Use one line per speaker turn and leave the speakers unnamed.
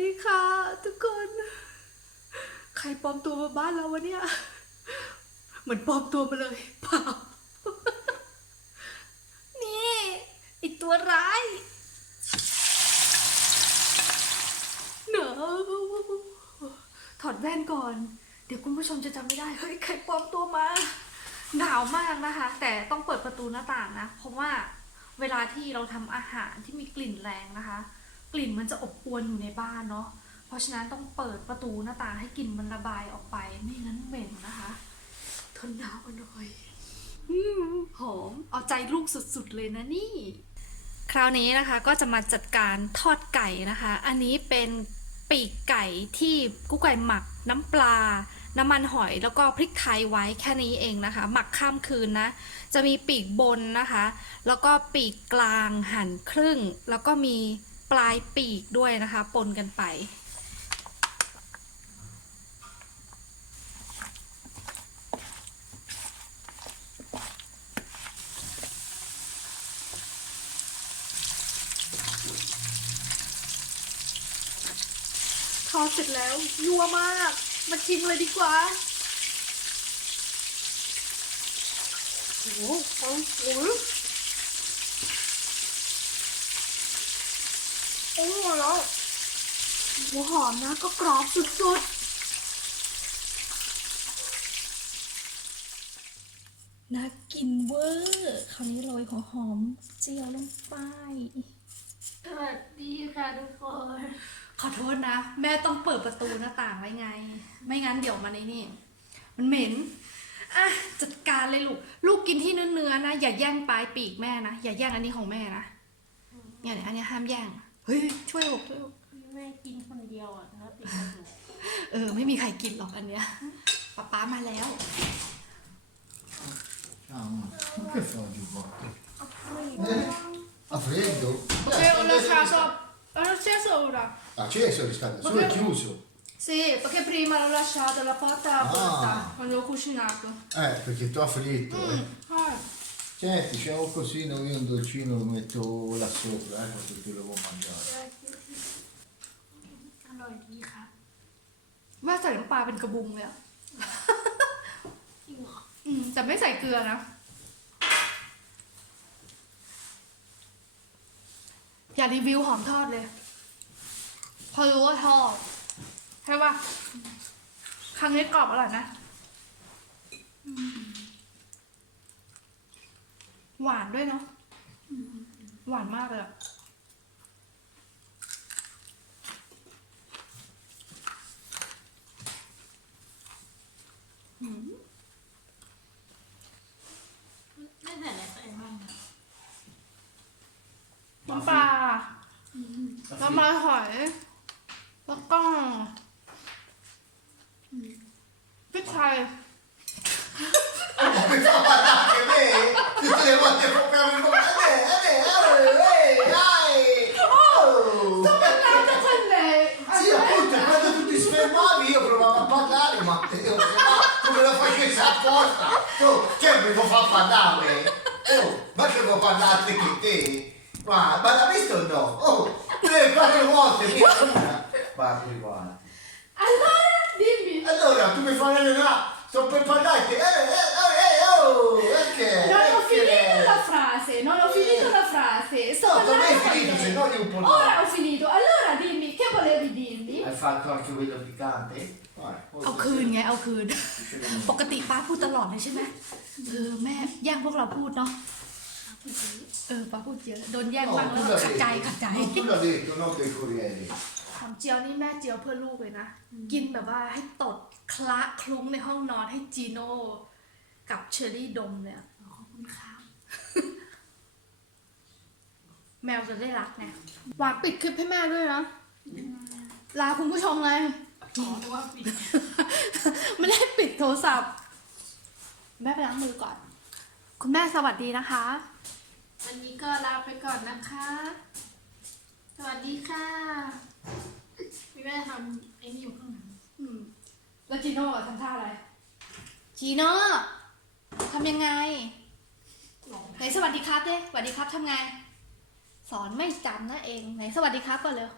ดีค่ะ ทุกคน ใครปลอมตัวมาบ้านเราวะเนี่ย เหมือนปลอมตัวมาเลยเปล่านี่ไอตัวร้ายเนอถอดแว่นก่อน เดี๋ยวคุณผู้ชมจะจำไม่ได้ เฮ้ย ใครปลอมตัวมา หนาวมากนะคะ แต่ต้องเปิดประตูหน้าต่างนะ เพราะว่าเวลาที่เราทำอาหารที่มีกลิ่นแรงนะคะ กลิ่นมันจะอบอวนอยู่ในบ้านเนาะเพราะฉะนั้นต้องเปิดประตูหน้าต่างให้กลิ่นมันระบายออกไป ไม่งั้นเหม็นนะคะ ทนหนาวกันหน่อยหอมเอาใจลูกสุดๆเลยนะนี่ คราวนี้นะคะก็จะมาจัดการทอดไก่นะคะ อันนี้เป็นปีกไก่ที่กุ๊กไก่หมักน้ำปลา น้ำมันหอยแล้วก็พริกไทยไว้แค่นี้เองนะคะ หมักข้ามคืนนะ จะมีปีกบนนะคะ แล้วก็ปีกกลางหั่นครึ่ง แล้วก็มี ปลายปีกด้วยนะคะ ปนกันไปทอดเสร็จแล้ว ยัวมาก มาชิมเลยดีกว่า โอ้โหโอ้โห โอ้โหแล้วหัวหอมนะก็กรอบสุดๆ น่ากินเวอร์คราวนี้โรยหัวหอมเจียวลงไป
สวัสดีค่ะทุกคน
ขอโทษนะ แม่ต้องเปิดประตูหน้าต่างไว้ไง ไม่งั้นเดี๋ยวมันไอ้นี่ มันเหม็นอะจัดการเลยลูก ลูกกินที่เนื้อเนื้อๆนะ อย่าแย่งปลายปีกแม่นะ อย่าแย่งอันนี้ของแม่นะเนี่ยเนี่ยอันนี้ห้ามแย่ง เฮ้ย ช่วยลูกช่วยลูก
แม่กินคนเดียวอ่ะแล้วติดกระดูก
เออ ไม่มีใครกินหรอกอันเนี้ยป๊าป๊ามาแล้ว
Ciao, ma che fa oggi qua? Eh? A freddo?
โอเค ho lasciato ho lasciato ora
Acceso il riscaldamento, solo è chiuso.
sì perché prima l'ho lasciato la porta aperta
Ah.
quando ho cucinato
Eh, perché tu ha freddo. Eh.
ah.
Senti, c'è un cosino, io un dolcino lo metto là sopra, eh, perché te lo vuoi mangiare.
อร่อยดีค่ะ
แม่ใส่น้ำปลาเป็นกระบุงเลยอะ
จริงเหรอ
อืมแต่ไม่ใส่เกลือนะ อย่ารีวิวหอมทอดเลย พอรู้ว่าทอดใช่ป่ะครั้งนี้กรอบอร่อยนะ อืม หวานด้วยเนาะหวานมากเลยอะ
ไม่ใส่อะไรใส่บ้างนะ
น้ำปลาน้ำมันหอย แล้วก็พริกไทย
apposta? Tu, che mi può far parlare? Oh, ma che vuoi parlare che te? Ma, ma l'ha visto o no? Oh, tre, quattro volte, via, parli qua.
Allora, dimmi.
Allora, tu mi fai là, sto per parlare, eh, eh, eh, eh, oh, perché?
Non ho finito la frase, non ho finito la frase. Sto
No, non hai finito, se no io un po'.
Ora ho finito. Allora dirmi?
Hai fatto anche quello piccante? Vai,
เอาคืนไงเอาคืน ปกติป้าพูดตลอดเลยใช่ไหมเออแม่แย่งพวกเราพูดเนาะเออป้าพูดเยอะโดนแย่ง
No,
บ้างแล้ว
tu
แบบ
l'hai
ขัดใจ
detto.
ขัดใจ
No, tu l'hai detto, non dei corrieri.
หอมเจียวนี่แม่เจียวเพื่อลูกเลยนะ กินแบบว่าให้ตดคละคลุ้งในห้องนอนให้จีโน่กับเชอรี่ดมเนี่ย
ขอบคุณค่ะ
แมวจะได้รักไงหวานปิดคลิปให้แม่ด้วยนะ ลาคุณผู้ชมเลย
ขอรู้ว่าปิด
ไม่ได้ปิดโทรศัพท์ แม่ไปล้างมือก่อน คุณแม่สวัสดีนะคะ
วันนี้ก็ลาไปก่อนนะคะ สวัสดีค่ะพี่แม่ทำไอ้นี่อยู่ข้างหลัง
อืมแล้วจีโน่อะทำท่าอะไร จีโน่ทำยังไง
หลง
ไหนสวัสดีครับเด้สวัสดีครับทำไง สอนไม่จำนะเอง ไหนสวัสดีครับก่อนเร็ว